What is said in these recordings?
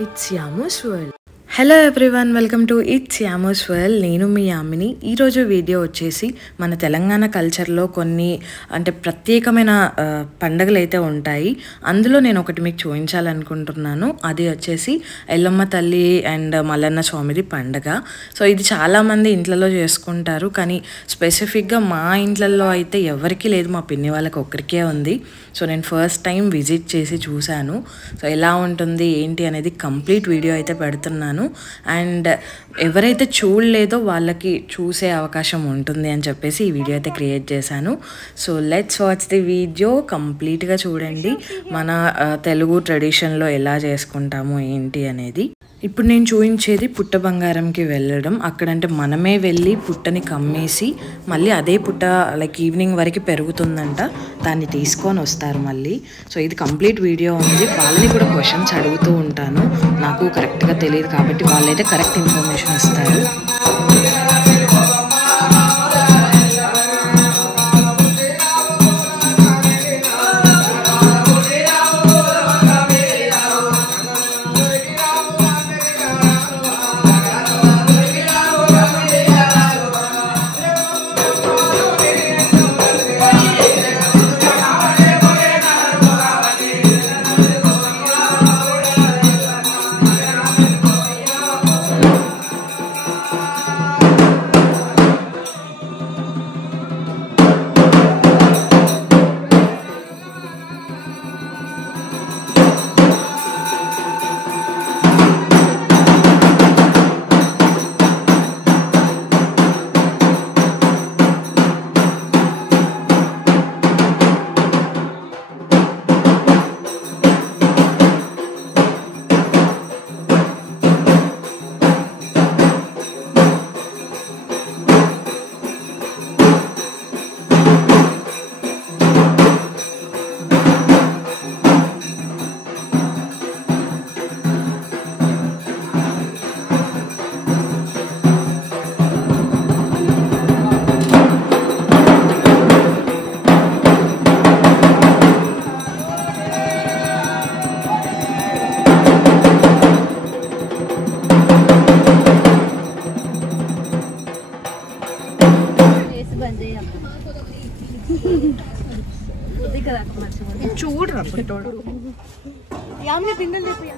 It's Yamu's World. Hello everyone, welcome to it's Yamu's world. నేను మీ యామిని. ఈరోజు వీడియో వచ్చేసి మన తెలంగాణ కల్చర్లో కొన్ని ప్రత్యేకమైన పండుగలు అయితే ఉంటాయి. అందులో నేను ఒకటి మీకు చూపించాలనుకుంటున్నాను. అది వచ్చేసి ఎల్లమ్మ తల్లి అండ్ మల్లన్న స్వామిది పండుగ. సో ఇది చాలామంది ఇంట్లలో చేసుకుంటారు, కానీ స్పెసిఫిక్గా మా ఇంట్లలో అయితే ఎవరికీ లేదు, మా పిన్ని వాళ్ళకి ఒక్కరికే ఉంది. సో నేను ఫస్ట్ టైం విజిట్ చేసి చూశాను. సో ఎలా ఉంటుంది ఏంటి అనేది కంప్లీట్ వీడియో అయితే పెడుతున్నాను. అండ్ ఎవరైతే చూడలేదో వాళ్ళకి చూసే అవకాశం ఉంటుంది అని చెప్పేసి ఈ వీడియో అయితే క్రియేట్ చేశాను. So let's watch the video. కంప్లీట్గా చూడండి మన తెలుగు ట్రెడిషన్లో ఎలా చేసుకుంటాము ఏంటి అనేది. ఇప్పుడు నేను చూపించేది పుట్ట బంగారంకి వెళ్ళడం. అక్కడంటే మనమే వెళ్ళి పుట్టని కమ్మేసి మళ్ళీ అదే పుట్ట ఈవినింగ్ వరకు పెరుగుతుందంట, దాన్ని తీసుకొని వస్తారు మళ్ళీ. సో ఇది కంప్లీట్ వీడియో ఉంది. వాళ్ళని కూడా క్వశ్చన్స్ అడుగుతూ ఉంటాను, నాకు కరెక్ట్గా తెలియదు కాబట్టి వాళ్ళైతే కరెక్ట్ ఇన్ఫర్మేషన్ ఇస్తారు. చూడరా పుట్టోడు యామిని పిండలు చెప్పు.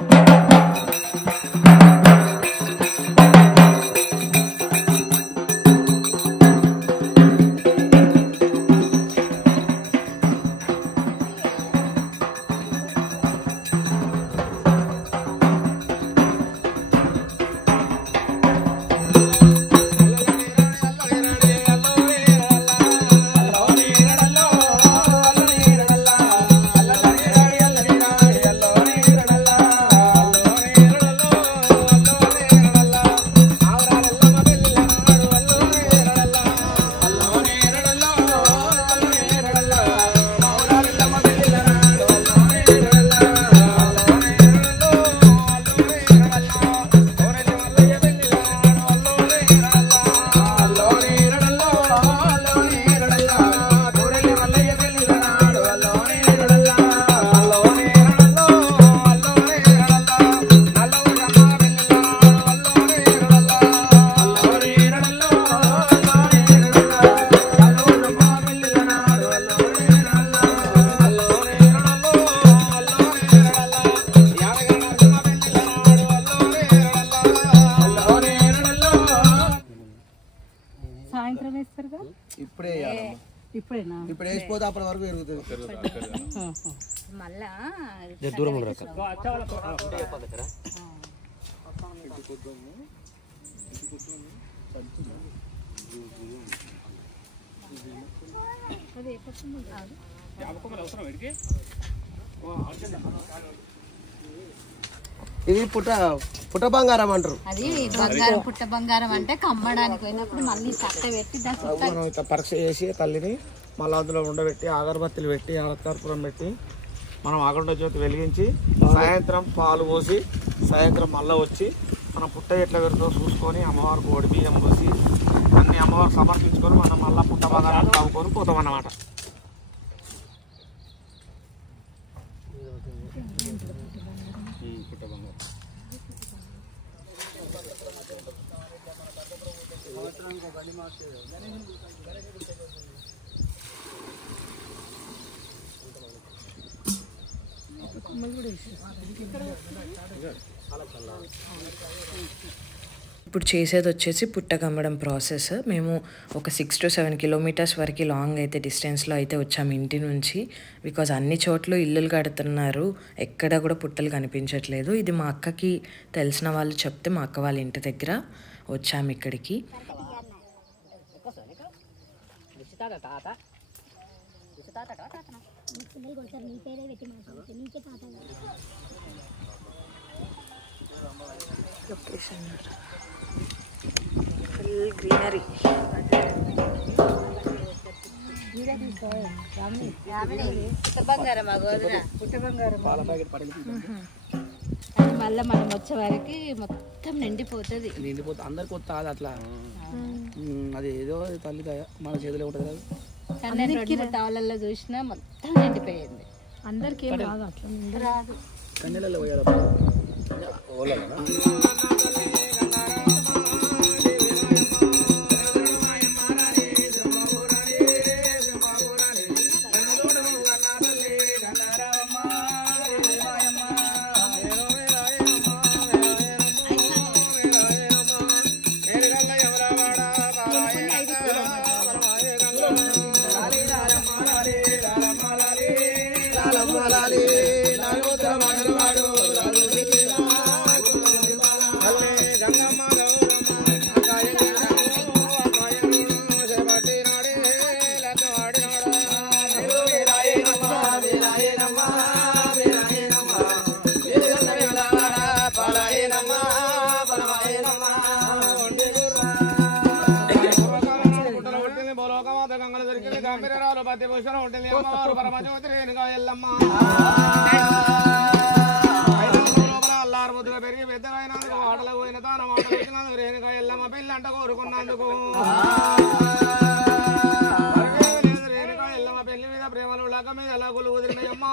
ఇప్పుడు వేసిపోతే అప్పటి వరకు పెరుగుతుంది. ఇది పుట్ట బంగారం అంటారు. అది బంగారం పుట్ట బంగారం అంటే కమ్మడానికి పోయినప్పుడు మళ్ళీ చట్ట పెట్టి మనం పరీక్ష చేసి తల్లిని మళ్ళీ అందులో ఉండబెట్టి అగరబత్తులు పెట్టి అరకర్పూరం పెట్టి మనం అఖండ జ్యోతి వెలిగించి సాయంత్రం పాలు పోసి సాయంత్రం మళ్ళీ వచ్చి మనం పుట్ట ఎట్లా పెరుగుతో చూసుకొని అమ్మవారికి ఓడి బియ్యం పోసి అన్ని అమ్మవారు సమర్పించుకొని మనం మళ్ళీ పుట్ట బంగారం తాగుకొని పోతాం అన్నమాట. పుట్ట బంగారం ఇప్పుడు చేసేది వచ్చేసి పుట్టకమ్మడం ప్రాసెస్. మేము ఒక 6 to 7 కిలోమీటర్స్ వరకు లాంగ్ అయితే డిస్టెన్స్లో అయితే వచ్చాము ఇంటి నుంచి. బికాజ్ అన్ని చోట్ల ఇల్లులు కడుతున్నారు, ఎక్కడ కూడా పుట్టలు కనిపించట్లేదు. ఇది మా అక్కకి తెలిసిన వాళ్ళు చెప్తే మా అక్క వాళ్ళ ఇంటి దగ్గర వచ్చాము ఇక్కడికి. Location full greenery. మళ్ళీ మనం వచ్చే వరకు మొత్తం నిండిపోతుంది. అందరికి వస్తా అట్లా అది ఏదో తల్లి మన చేతిలో ఉంటుంది కదా. కానీ 2-3 తాళ్ళల్లో చూసినా మొత్తం నిండిపోయింది. అందరికి రాదు, అట్లా రాదు. కన్నెలలో పోయాలి. అల్లారుగా పెరిగి పెద్దగైనందుకు ఆటలో పోయిన తాన మాటలు రేణుగా ఎల్లమ్మ పెళ్ళంట కోరుకున్నందుకు లేదు. రేణుగా ఎల్లమ్మ పెళ్లి మీద ప్రేమలు లగ్గ మీద ఎలా గులు కుదిరినాయమ్మా.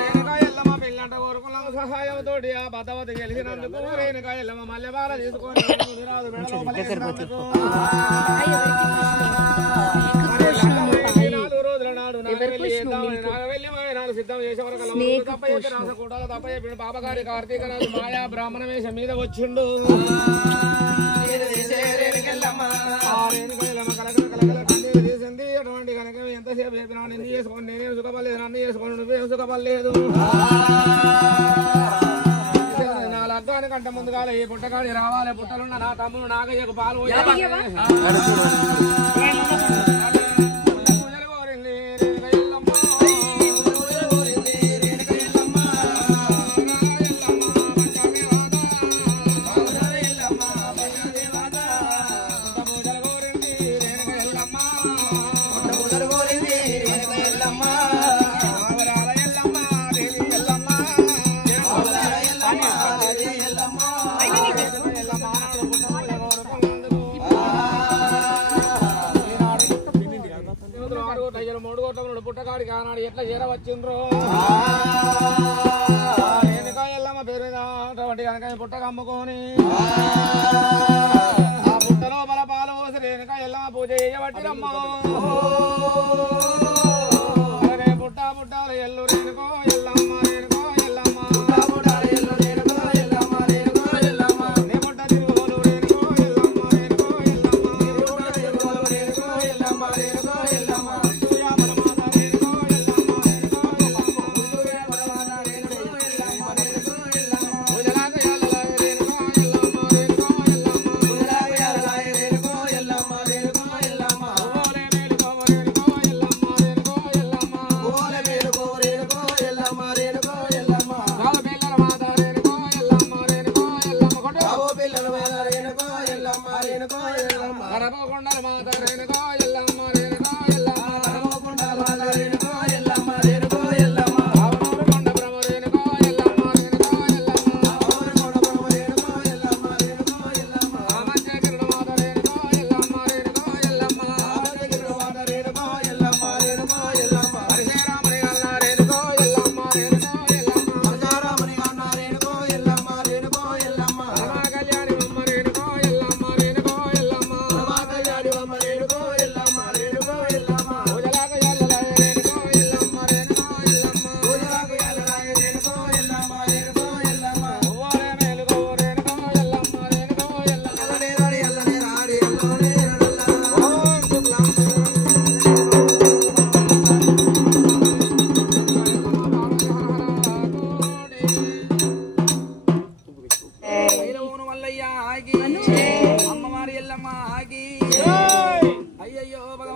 రేణుగా ఎల్లమ్మ పెళ్ళంట కోరుకున్నాము సహాయంతో ఆ భద్రవతి గెలిచినందుకు. రేణుగా ఎల్లమ్మ మల్లెబాల తీసుకొని రాదు సిద్ధం చేసే వరకు తప్ప చెప్పిన పాపగారి కార్తీక రాజు మాయా బ్రాహ్మణ వేషం మీద వచ్చిండు. తీసింది అటువంటి కనుక ఎంతసేపు చెప్పినా నిన్ను చేసుకోండి, నేనేం సుఖపడలేదు, నన్ను చేసుకోండి, నువ్వేం సుఖపడలేదు. నా లగ్గానికంటే ముందుగా ఈ పుట్టగాడి రావాలి, పుట్టలున్న నా తమ్ముడు నాగయ్యకు పాలు పుట్టగాడికి ఆనాడు ఎట్లా చేరవచ్చిండ్రో. రేణుకా ఎల్లమ్మ పేరు మీద అటువంటి కనుక పుట్టగా అమ్ముకొని ఆ పుట్ట లోపల పాలు పోసి రేణుకా ఎల్లమ్మ పూజ చేయబట్టిరమ్మ. పుట్ట పుట్టాలి ఎల్లు రేణుకో ఎల్లమ్మ, రేణుకో ఎల్లమ్మ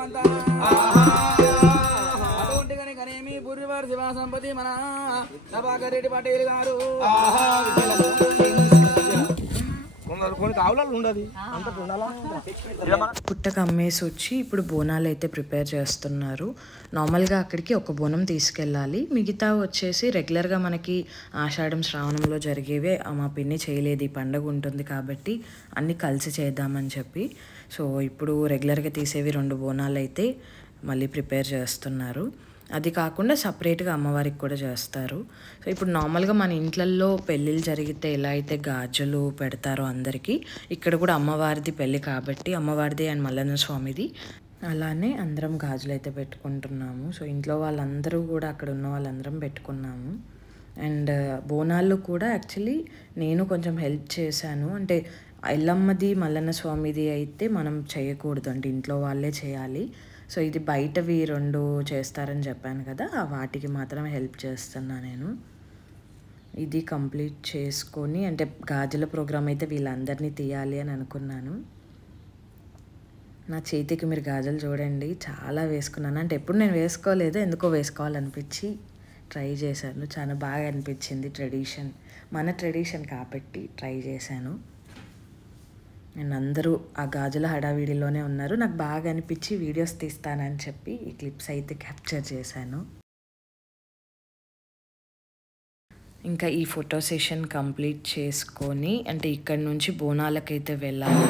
అంతా అటువంటి కనుకనేమి బుర్రివారి శివ సంపతి మన ప్రభాకర్ రెడ్డి పటేల్ గారు కొన్ని కావులలో ఉండదు అంత ఉండాలా. పుట్టకు అమ్మేసి వచ్చి ఇప్పుడు బోనాలు అయితే ప్రిపేర్ చేస్తున్నారు. నార్మల్గా అక్కడికి ఒక బోనం తీసుకెళ్ళాలి, మిగతా వచ్చేసి రెగ్యులర్గా మనకి ఆషాఢం శ్రావణంలో జరిగేవే మా పిన్ని చేయలేదు, ఈ పండుగ ఉంటుంది కాబట్టి అన్నీ కలిసి చేద్దామని చెప్పి. సో ఇప్పుడు రెగ్యులర్గా తీసేవి 2 బోనాలు అయితే మళ్ళీ ప్రిపేర్ చేస్తున్నారు. అది కాకుండా సపరేట్గా అమ్మవారికి కూడా చేస్తారు. సో ఇప్పుడు నార్మల్గా మన ఇంట్లల్లో పెళ్ళిళ్ళు జరిగితే ఎలా అయితే గాజులు పెడతారో అందరికీ, ఇక్కడ కూడా అమ్మవారిది పెళ్ళి కాబట్టి అమ్మవారిది అండ్ మల్లన్న స్వామిది అలానే అందరం గాజులు అయితే పెట్టుకుంటున్నాము. సో ఇంట్లో వాళ్ళందరూ కూడా అక్కడ ఉన్న వాళ్ళందరం పెట్టుకున్నాము. అండ్ బోనాలు కూడా యాక్చువల్లీ నేను కొంచెం హెల్ప్ చేశాను. అంటే ఎల్లమ్మది మల్లన్న స్వామిది అయితే మనం చేయకూడదు, అంటే ఇంట్లో వాళ్ళే చేయాలి. సో ఇది బయటవి 2 చేస్తారని చెప్పాను కదా, వాటికి మాత్రమే హెల్ప్ చేస్తున్నా నేను. ఇది కంప్లీట్ చేసుకొని అంటే గాజుల ప్రోగ్రామ్ అయితే వీళ్ళందరినీ తీయాలి అని అనుకున్నాను. నా చేతికి మీరు గాజులు చూడండి, చాలా వేసుకున్నాను. అంటే ఎప్పుడు నేను వేసుకోలేదు, ఎందుకో వేసుకోవాలనిపించి ట్రై చేశాను. చాలా బాగా అనిపించింది. మన ట్రెడిషన్ కాబట్టి ట్రై చేశాను. అండ్ అందరూ ఆ గాజుల హడావిడిలోనే ఉన్నారు. నాకు బాగా అనిపించి వీడియోస్ తీస్తానని చెప్పి ఈ క్లిప్స్ అయితే క్యాప్చర్ చేశాను. ఇంకా ఈ ఫోటో సెషన్ కంప్లీట్ చేసుకొని అంటే ఇక్కడ నుంచి బోనాలకైతే వెళ్ళాలి.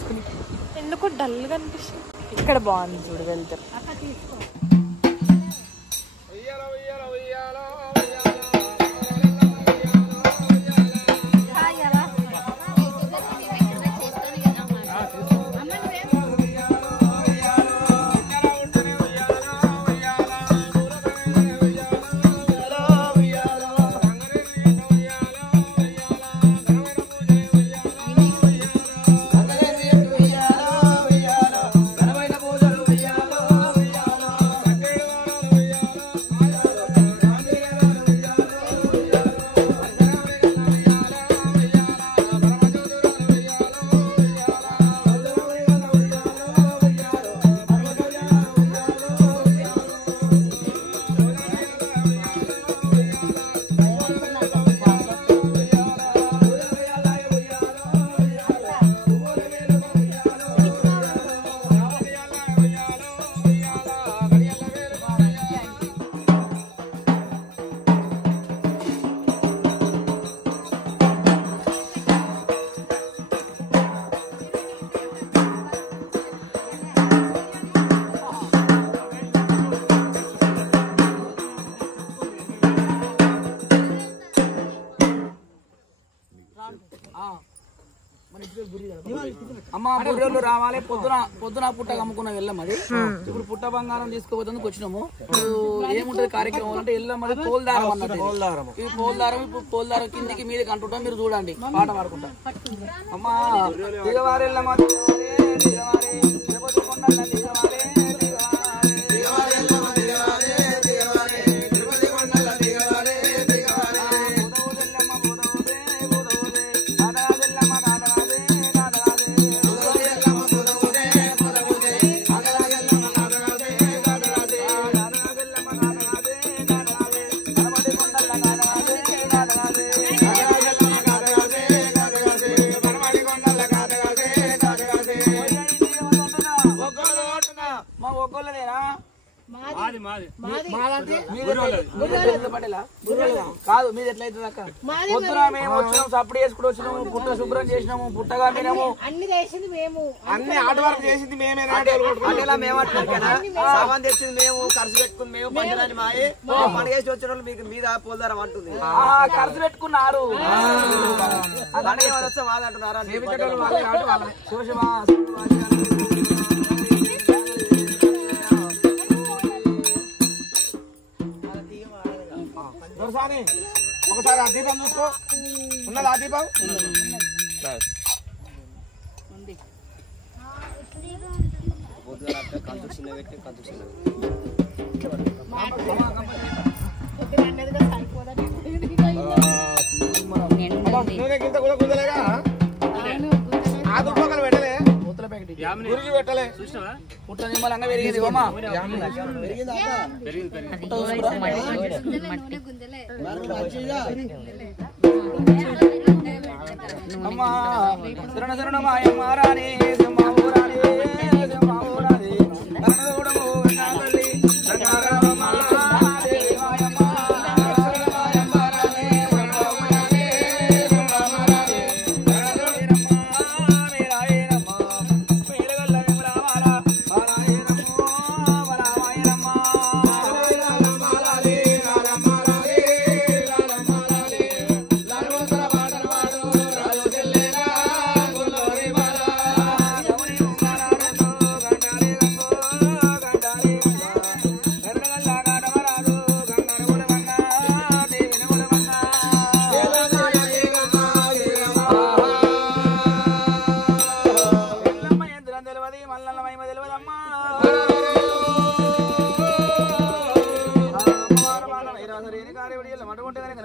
ఇప్పుడు ఎందుకు డల్గా అనిపిస్తుంది. ఇక్కడ బాగుంది చూడు, వెళ్తారు. అమ్మ బుర్రెలు రావాలి. పొద్దున పుట్ట అమ్ముకున్న వెళ్ళమది. ఇప్పుడు పుట్ట బంగారం తీసుకోబోతుందుకు వచ్చినాము. ఏముంటది కార్యక్రమం అంటే వెళ్ళమది పోల్దారం అన్నది. ఈ పోల్దారం ఇప్పుడు పోల్దారం కిందికి మీదకి అంటుంటాం, మీరు చూడండి పాట పాడుకుంటా. అమ్మా దిగవారు వెళ్ళమా కాదు మీది ఎట్లయితుంది అక్క పొద్దున మేము వచ్చినాము సప్పుడు చేసుకుంటూ వచ్చినాము పుట్ట శుభ్రం చేసినాము పుట్టగా మీరేమో అన్ని ఆట వరకు చేసింది మేమేనా అంటే మేము సామాన్ తెచ్చింది మేము ఖర్చు పెట్టుకుని మేము పంచడానికి మాయి పండుగేసి వచ్చిన వాళ్ళు మీకు మీద పోల్దారం అంటుంది ఖర్చు పెట్టుకున్నారు పండుగ వస్తే వాళ్ళు అంటున్నారా ఒకసారి ఆ దీపం చూసుకో ఉన్నది ఆ దీపం ఇంత కూడా కుదలేగా ఆ దుప్పకలు పెట్టలే గురించి పెట్టలే పుట్ట నిమ్మలంగా పెరిగింది అమ్మా శరణ శరణ మాయమ్మ రాణి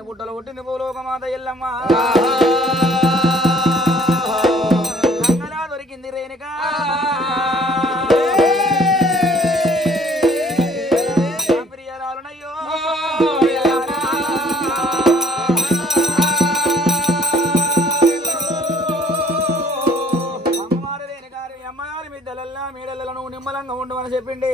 పుట్టలు పుట్టింది భూలోకమాత ఎల్లమ్మ దొరికింది రేణుక ప్రియరాలునయ్యో అమ్మవారి రేణుకారి అమ్మగారి మిద్దలల్లా మీడలలో నువ్వు నిమ్మలంగా ఉండమని చెప్పిండి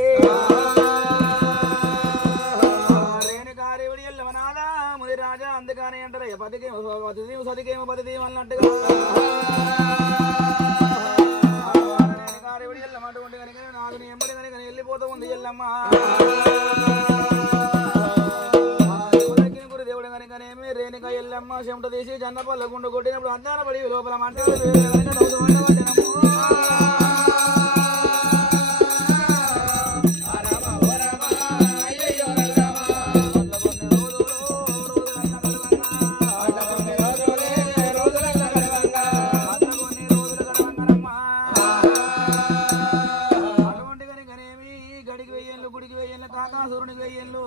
రాజా అందుకని అంటారు పదికేమో సతికేమో పది అన్నట్టుగా అటువంటి కనుక నాకు నీ ఎంబడి కనుక వెళ్ళిపోతూ ఉంది ఎల్లమ్మ గురి దేవుడు కనుకనేమి రేణుక ఎల్లమ్మ చెమట తీసి జన్నపల్ల గుండు కొట్టినప్పుడు అద్దాన పడి లోపల మంట కాకాసురునికి వెయ్యళ్ళు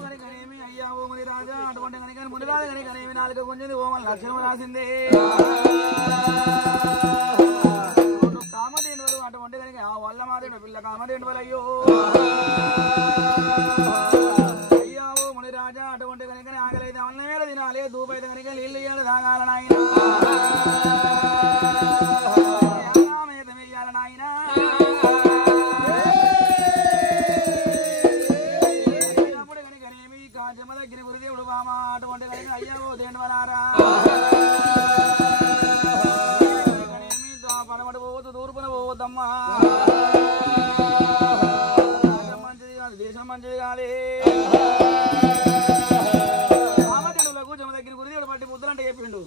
కనుకనేమి అయ్యా ఓ ముని రాజా అటువంటి కనుక మునిరాజు కనుకనేమి నాలుగు కొంచెం ఓమల లక్షణం రాసింది కామధేనువులు అటువంటి కనుక వల్ల మాదేడు పిల్ల కామధేనువులు అయ్యో అయ్యా ఓ ముని రాజా అటువంటి కనుక ఆకలైతే అన్న వేళ తినాలి దూపైతే కనుక నీళ్ళు ఇయ్యాలి తాగాలనాయన జమదగ్గిరి గురుదేవుడు బామ అటువంటి అయ్యో దేండవలారా పనమటి పోవద్దు తూర్పున పోవద్దమ్మా మంచిది కాదు దేశం మంచిది కాదే ఆమదేవులకు జమదగ్గిరి గురుదేవుడు పట్టి ముద్దులంటే చెప్పిండు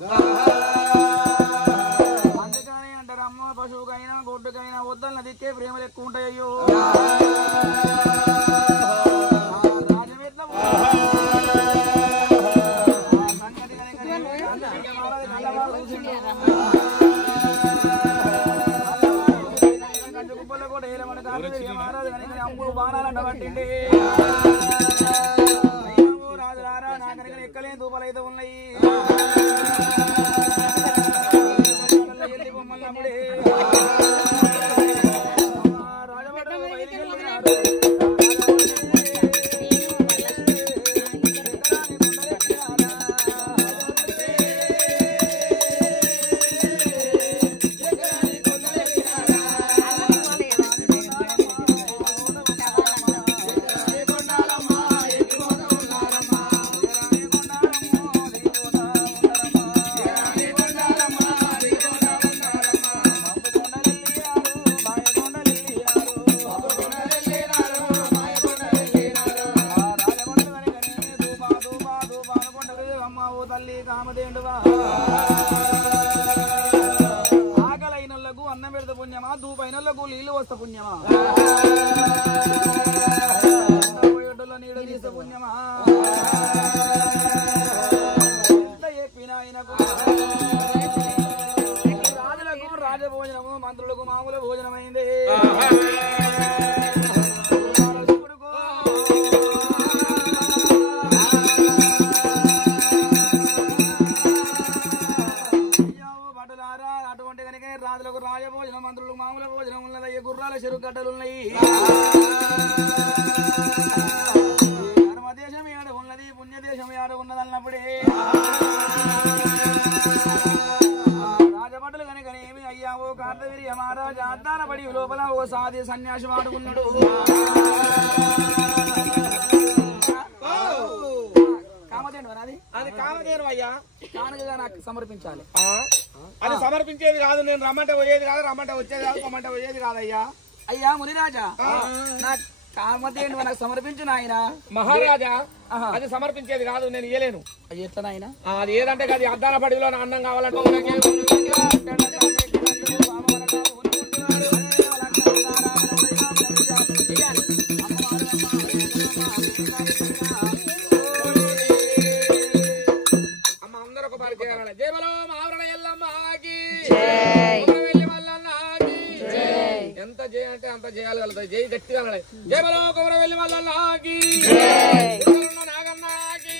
అందుకని అంటారు అమ్మ పశువుకైనా గొడ్డుకైనా వద్దన్న దిక్కే ప్రేమలు ఎక్కువ ఉంటాయో అమ్ముడు బాణాలంట పట్టిండి రాజులారా నా కనుక ఎక్కలే దూపలైతే ఉన్నాయి వెళ్ళి బొమ్మలప్పుడే ఓ తల్లి కామదేండువా ఆకలైనోళ్లకు అన్నం పెడత పుణ్యమా దూపైనోళ్లకు నీళ్లు వస్త పుణ్యమా నీడ తీస్తే పుణ్యమా ఎంత చెప్పిన ఆయనకు రాజులకు రాజభోజనము మంత్రులకు మామూలు భోజనమైంది అటువంటి కనుక రాజులకు రాజభోజనం మంత్రులకు మామూలు భోజనం ఉన్నదయ్యే గుర్రాల చెరుకు గడ్డలు ఉన్నాయి ధర్మదేశం ఏడ ఉన్నది పుణ్యదేశం ఏడ ఉన్నది అన్నప్పుడే రాజభటులు కనుక ఏమి అయ్యావో కార్తవీర్య మహారాజా అద్దాన పడి లోపల ఓ సాది సన్యాసి వాడుకున్నాడు అది కామధేను అయ్యా కానుకగా నాకు సమర్పించాలి అది సమర్పించేది కాదు నేను రమ్మంటే పోయేది కాదు రమ్మంటే వచ్చేది కాదు రమ్మంటే పోయేది కాదయ్యా అయ్యా మునిరాజా నాకు కామధేను నాకు సమర్పించు నాయన మహారాజా అది సమర్పించేది కాదు నేను ఇయ్యలేను అది ఎట్లా నాయన అది ఏదంటే అది అద్దాల పడిలో అన్నం కావాలంటే అమ్మ అందరూ ఒక పారి చేయాలి జయబలో మావరణ ఎల్లమ్మకి ఎంత చేయాలంటే అంత చేయాలి కలుగుతాయి జై గట్టిగా అనాలి జయబలో కొమరవెల్లి మల్లన్నకి నాగన్నకి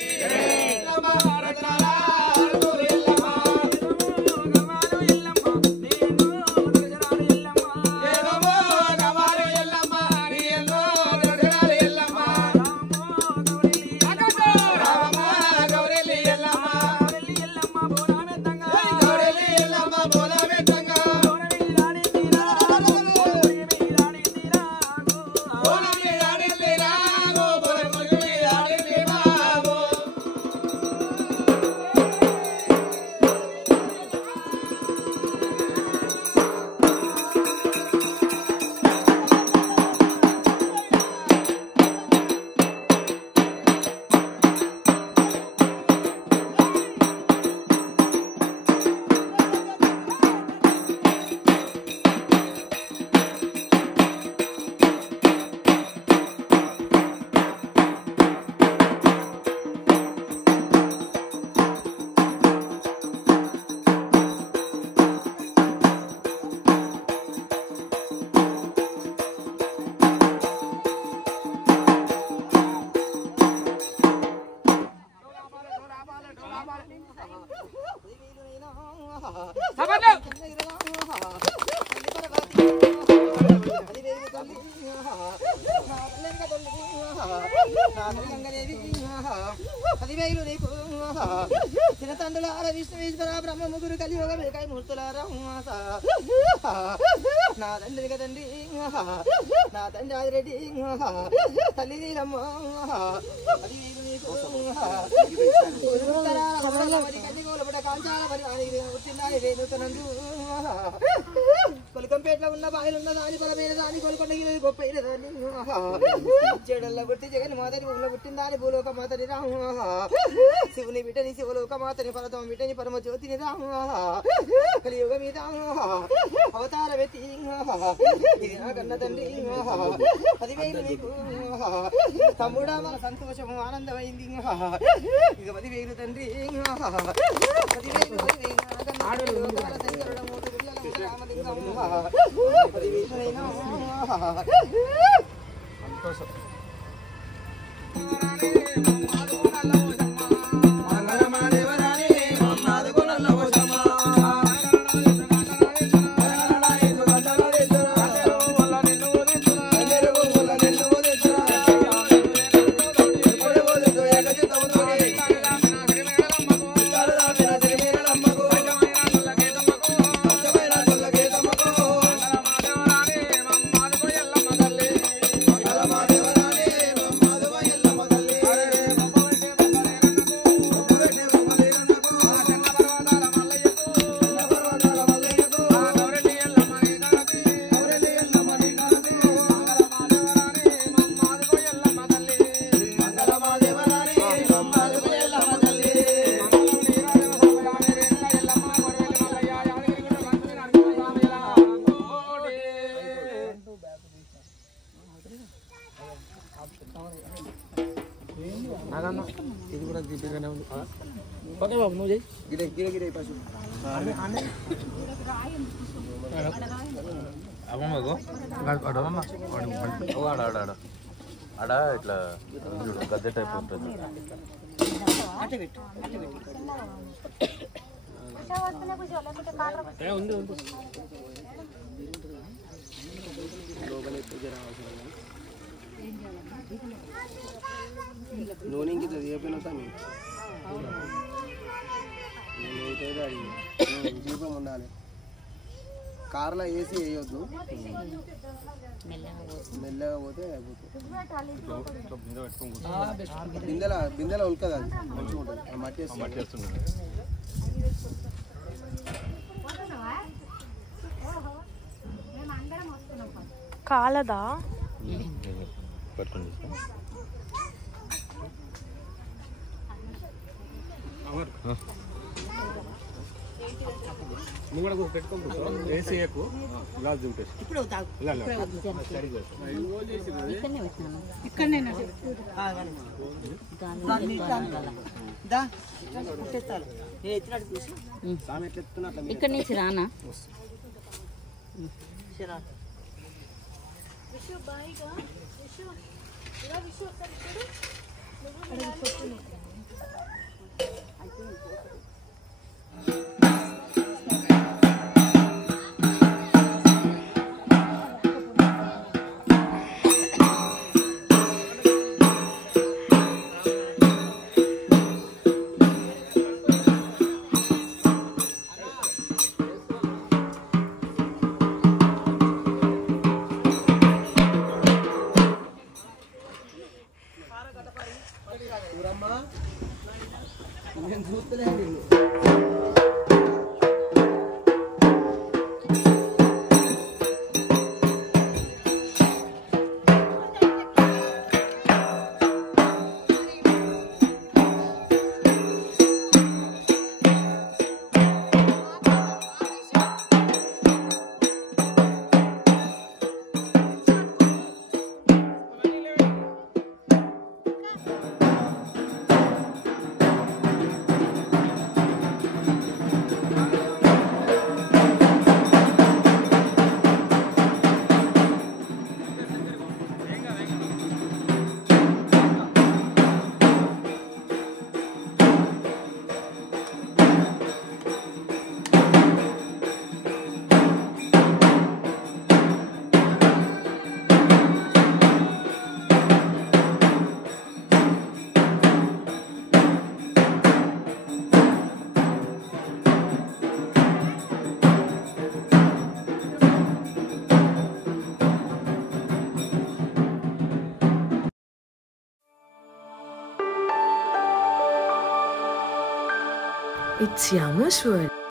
చిన్నతండ్రులారా విష్ణువేశ్వర బ్రహ్మ ముగ్గురు కలియుగ మేకాయ మూర్తులారా నా తండ్రి కదండి నా తండ్రి ఆదిరెడ్డి తల్లి నీలమ్మ కొలకంపేటలో ఉన్న బాయిలున్న దాని బలమైన దాని కొలకొండ గొప్ప దాన్ని చెడల్లో పుట్టి జగన్ మాతని ఊళ్ళో పుట్టిన దాని భూలోక మాతని రాము శివుని బిడ్డని శివలోక మాతని పరతమ బిడ్డని పరమ జ్యోతిని రాము కలియుగ మీద అవతార వ్యక్తి ఇది నా కన్న తండ్రి 10,000 నీకు తమ్ముడా మన సంతోషము ఆనందమైంది ఇక 10,000 తండ్రి 10,000 సంతోషం ఓకే బాబు నువ్వు చేయి. గిరే గిరే గిరే పశు ఆడ ఇట్లా గద్దె టైప్ ఉంటుంది. నూనె ఇంక చేయకపోయినా జీపం ఉండాలి. కార్లో వేసి వేయొద్దు, మెల్లగా పోతే బిందెల ఉల్కదు, అది మంచిగా ఉంటుంది. మట్టి వేస్తుంది. కాలదా పట్టుకోండి. నువ్వు కూడా పెట్టుకోండి. వేసి వేయకు, గ్లాస్ దింపేసి ఇక్కడ నుంచి రానా నేను చూస్తలే నిన్ను. It's Yamu's world.